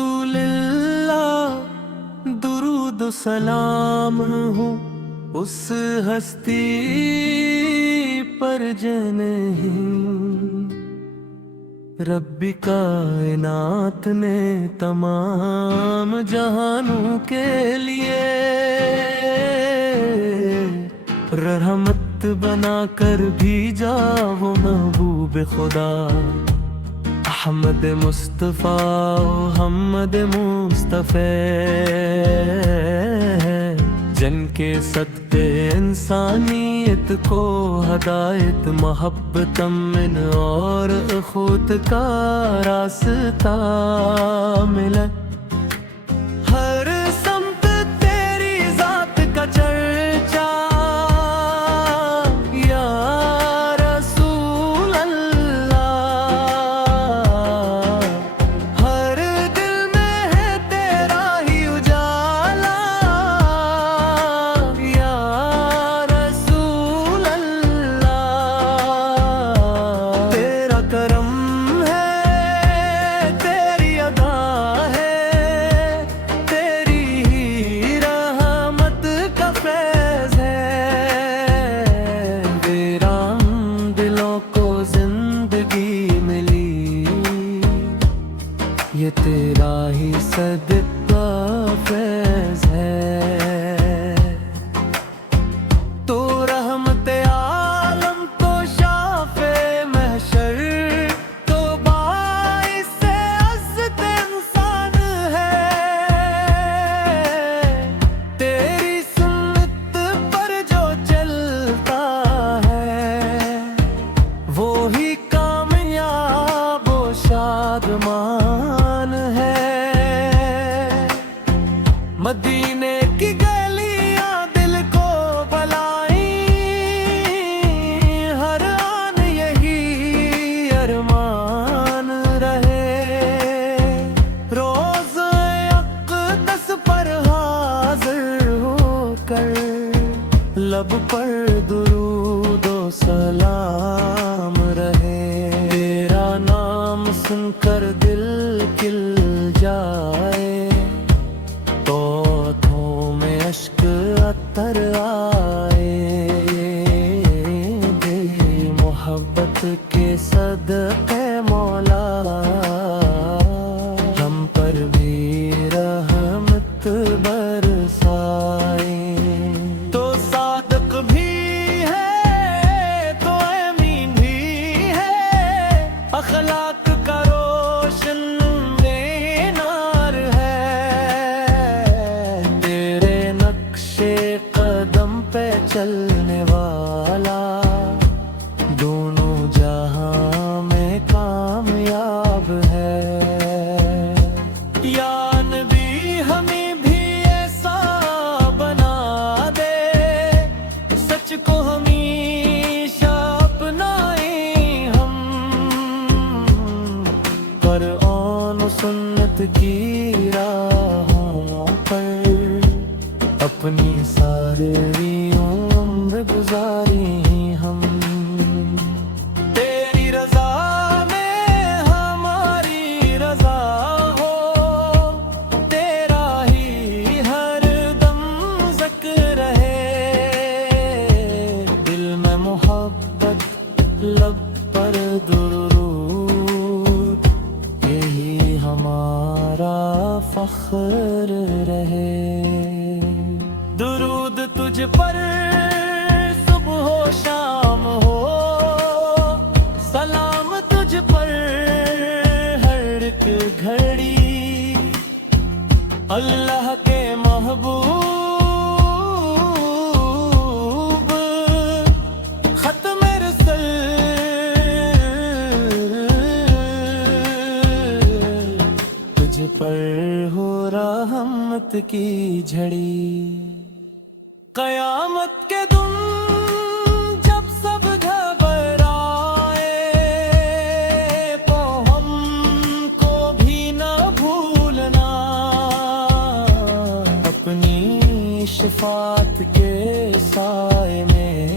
الحمدللہ درود و سلام ہو اس ہستی پر جنہیں رب کائنات نے تمام جہانوں کے لیے رحمت بنا کر بھیجا وہ محبوب خدا احمد مصطفیٰ محمد مصطفیٰ، جن کے صدقے انسانیت کو ہدایت محبت امن اور اخوت کا راستہ ملا۔ ہر سمت تیری ذات کا چرچا یا رسول اللہ، ہر دل میں ہے تیرا ہی اجالا یا رسول اللہ۔ تیرا کرم ہے، تیری ادا ہے، تیری ہی رحمت کا فیض ہے، ویران دلوں کو زندگی ملی، یہ تیرا ہی صدقہ فیض ہے۔ تو رحمت عالم، تو شافع محشر، تو باعث عزت انسان ہے، تیری سنت پر جو چلتا ہے وہی کامیاب و شادمان ہے۔ مدینے کی گلیاں دل کو بلائیں، ہر آن یہی ارمان رہے، روز اقدس پر حاضر ہو کر لب پر درود و سلام رہے، تیرا نام سن کر دل کھل جائے، توتوں میں اشک عطر آئے، تیری محبت کے صدقے مولا ہم پر بھی رحمت برسائے۔ تو صادق بھی ہے، تو امین بھی ہے، اخلاق کا روشن مینار ہے، تیرے نقش قدم پہ چلنے والا دونوں جہاں میں کامیاب ہے۔ یا نبی ہمیں بھی ایسا بنا دے، سچ کو ہمیشہ اپنائیں ہم، قرآن و سنت کی راہوں پر اپنی ساری عمر گزاری ہم، تیری رضا میں ہماری رضا ہو، تیرا ہی ہر دم ذکر رہے، دل میں محبت لب پر درود، یہی ہمارا فخر رہے۔ درود تجھ پر صبح و شام ہو، سلام تجھ پر ہر ایک گھڑی، اللہ کے محبوب ختم رسل، تجھ پر ہو رحمت کی جھڑی۔ قیامت کے دن جب سب گھبرائے تو ہم کو بھی نہ بھولنا، شفاعت کے سائے میں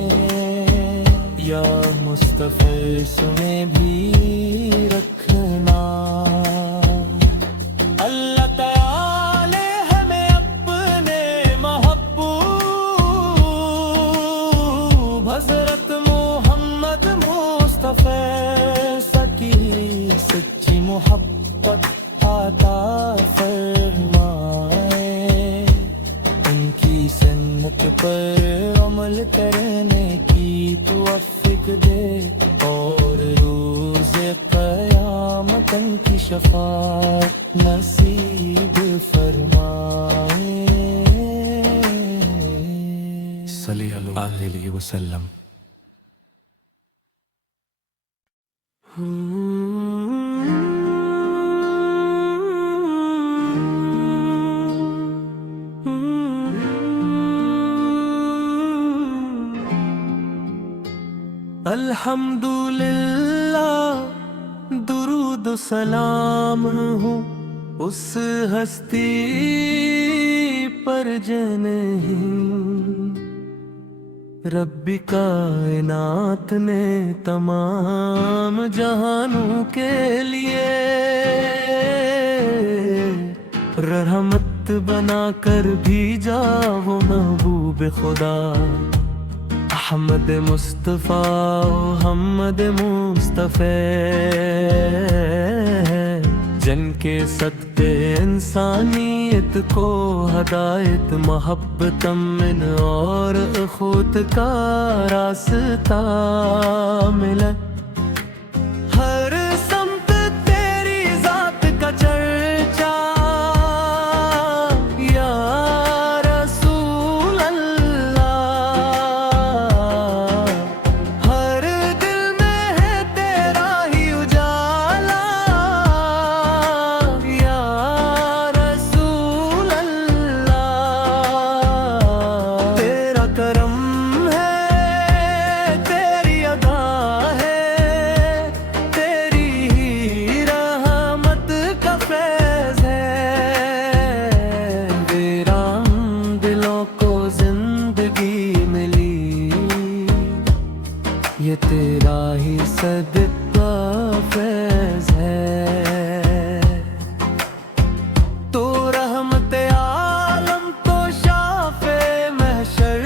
یا مصطفی سنے بھی رکھنا اللہ تعالی ہمیں اپنے محبوب حضرت محمد مصطفی سکی سچی محبت عطا فرمائے ان کی سنت پر عمل کرنے کی توفیق دے اور روز قیامت ان کی شفاعت نصیب فرمائے صلی اللہ علیہ وسلم الحمدللہ درود و سلام ہو اس ہستی پر جنہیں رب کائنات نے تمام جہانوں کے لیے رحمت بنا کر بھیجا وہ محبوب خدا احمد مصطفیٰ محمد مصطفی جن کے صدقے انسانیت کو ہدایت محبت امن اور خود کا راستہ ملا ہر سمت تیری ذات کا چرچا یا رسول اللہ ہر دل میں ہے تیرا ہی اجالا یا رسول اللہ تیرا کرم ہے تیری ادا ہے تیری ہی رحمت کا فیض ہے تیرا دلوں کو زندگی ملی یہ تیرا ہی صدقہ فیض ہے تو رحمت عالم تو شافع محشر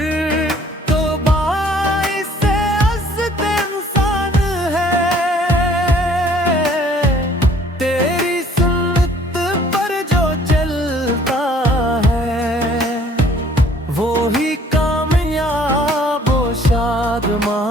تو باعث عزت انسان ہے تیری سنت پر جو چلتا ہے وہی کامیاب و شادمان